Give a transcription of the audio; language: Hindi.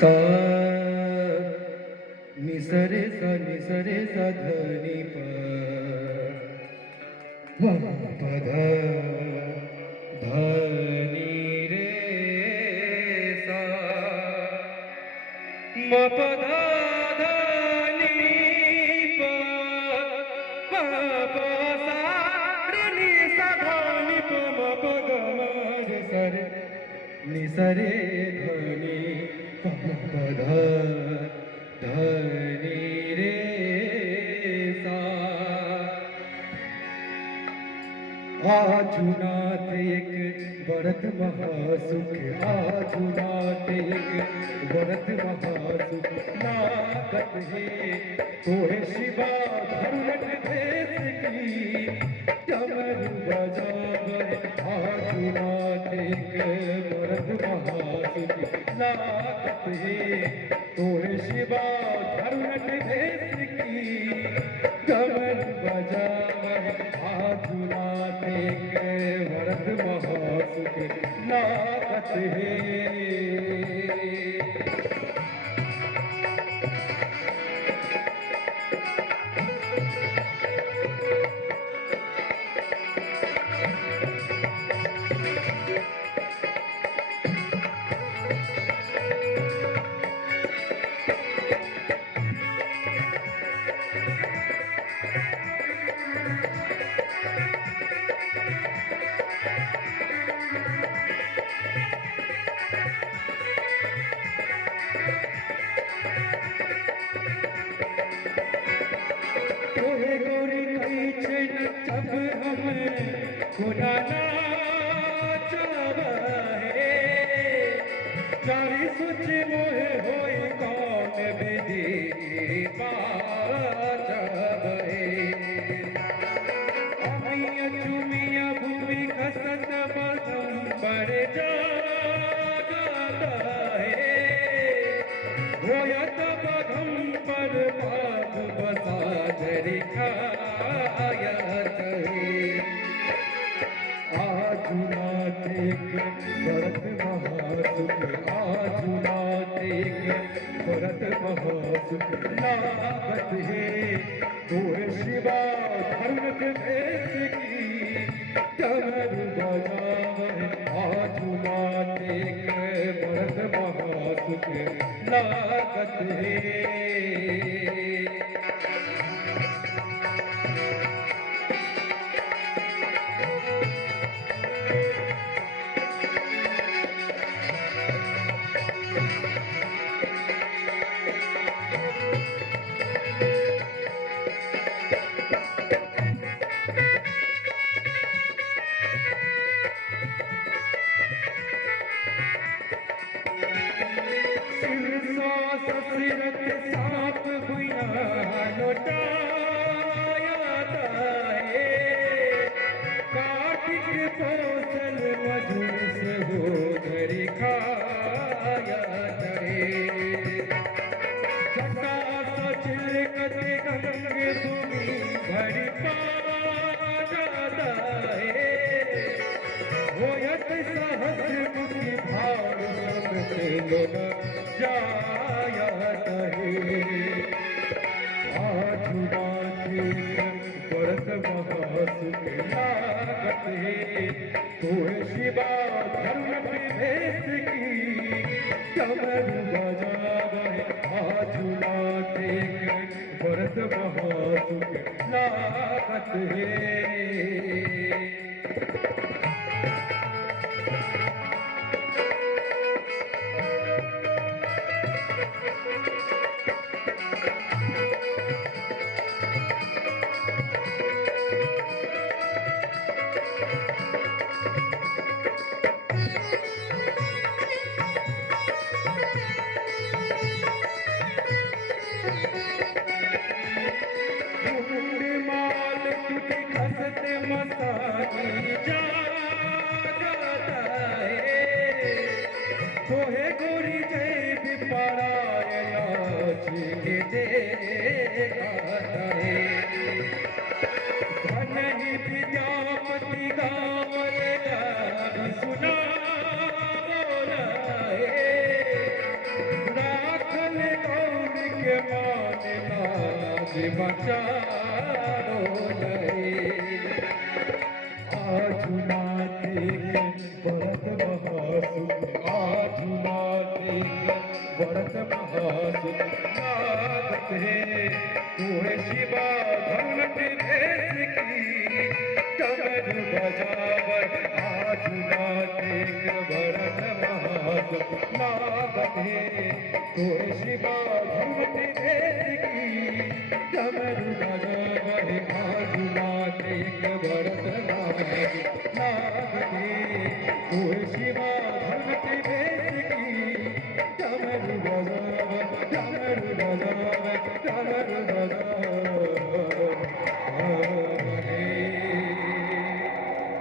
सा निसरे सा धनी प पद धनी रे सा म पद धनी प प सा रे नि सा धनी प म पद रे सा रे नि सा रे धनी प पद धनी रे सा आजुनाथ एक व्रत महासुख आजुनाथ एक व्रत महासुख लागत है तोहे शिवा धरुलट भेस की डमरू बजावे आजुनाथ एक व्रत महासुख लागत है तोहे शिवा धरुलट भेस की डमरू बजावे आजुनाथ एक व्रत महासुख लागत है जब हमें खुदाना चाहे चारी सुच मोहे होई कौन विधि पाचावे अमिया चुमिया भूमि खसत बदम पर जागता है होयत बदम पर भाग बसा जरिखा आजुनाथ एक व्रत महासुख आजुनाथ एक व्रत महासुख लागत है तोहे शिवा धर्म भेस की डमरू बजावे आजुनाथ एक व्रत महासुख लागत है साप भुइया लौटाया है कार्तिक पोषण मधुर से हो धरी खाया है छटा सचिल कते गंगे भूमि भरी पा जाता है होयत सहस्र मुखी भाव सबसे लोना जायत है आजुनाथ व्रत महासुख लागत है तोहे शिवा धर्म भेस की डमरू बजावे आजुनाथ व्रत महासुख लागत है तोहे गोरी जय विपारायणा जी दे धन ही विद्यापति गावल सुना बोला बचाओ लय आजुनाते भरत महासुख आजुनाते भरत महासुख नागत है तोहे शिवा धनुष भेष की कमर बजावर आजुनाते भरत महासुख नागत है तोहे शिवा धनुष भेष की कमर बजावर आजुनाते भरत नागते तोहे शिवा धनुष भेष की